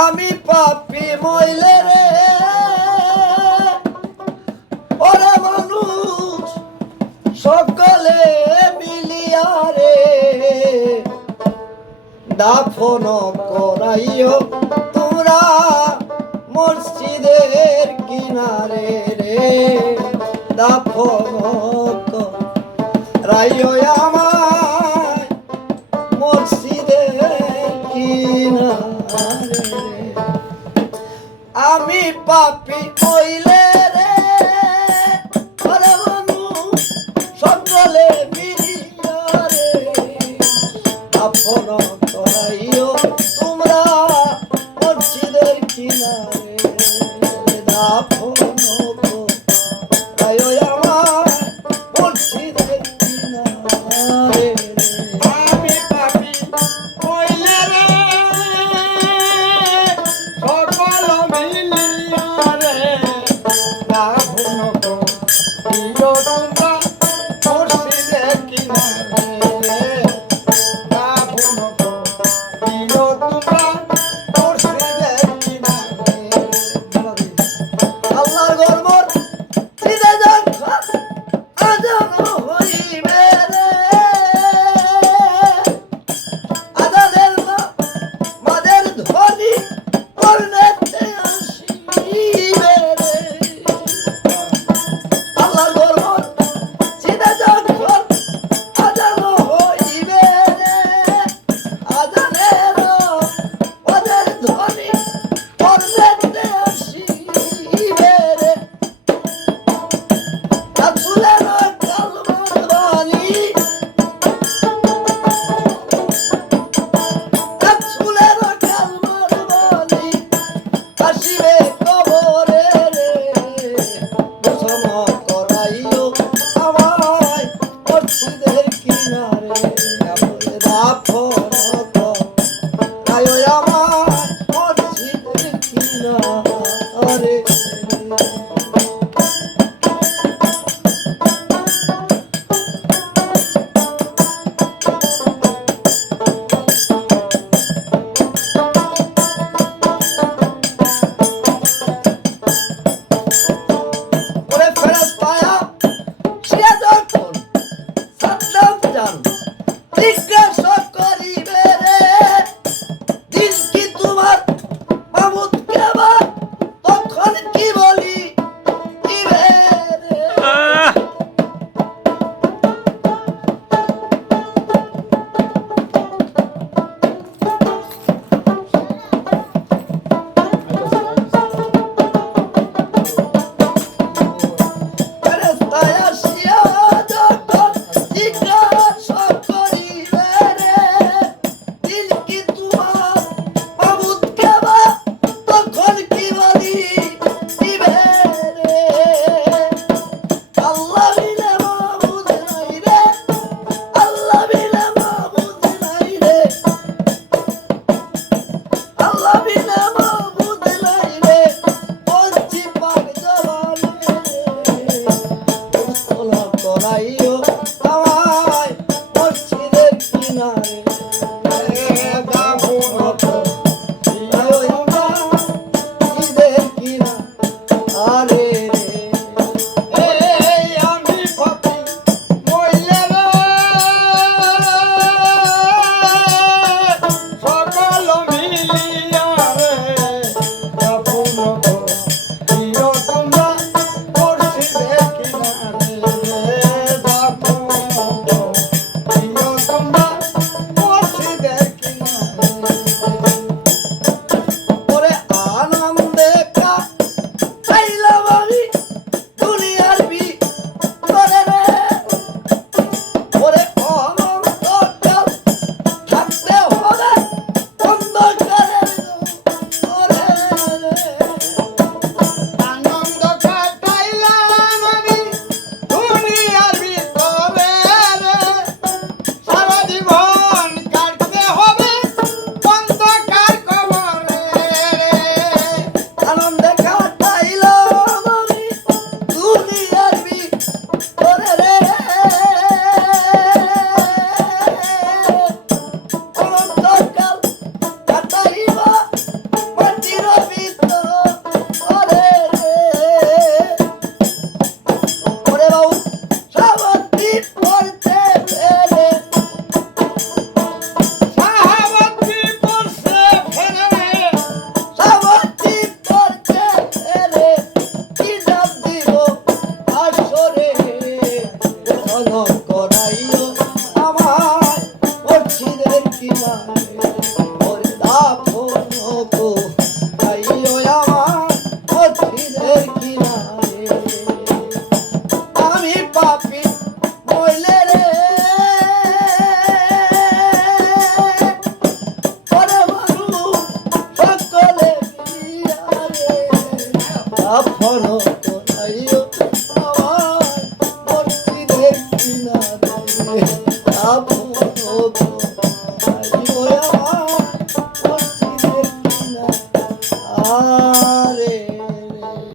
আমি পাপী মইলে রে ওরে মানুষ সকলে মিলিয়া রে দাফন করাইও তোমরা মসজিদের কিনারে রে দাফন করাইও আমায় মসজিদের কিনারে আমি পাপী হইলে রে ওরে মানুষ সকলে মিলিয়া রে দাফন করাইও তোমরা মসজিদের কিনারে দাফন করাইও আমার মসজিদের কিনারে আমি পাপী হইলে রে সকল মিলিয়া রে দাফন করিও তোমরা মসজিদের কিনারে দাফন করিও তোমরা মসজিদের কিনারে। আল্লাহর গর্বর সিদে যখন আজান হইবে রে আজানের মাদের ধ্বনি করলেতে আসিবে রে আল্লাহর গর্বর সিদে যখন আজান হইবে রে আজানের মাদের ধ্বনি করলেতে আসিবে রে রাসূলের কালমার বাণী রাসূলের কালমার বাণী আসিবে কবরে রে গোসল করাইও আমায় মসজিদের কিনারে দাফন করাইও আমায় মসজিদের কিনারে ওরে ফেরেশতায়া সে যখন সাদ্দাম জান জিজ্ঞাসা করিবে রে দিন কি তোমার মামুদ কেবা দাফন করাইও আমার মসজিদের কিনারে দাফন করাইও আমার মসজিদের কিনারে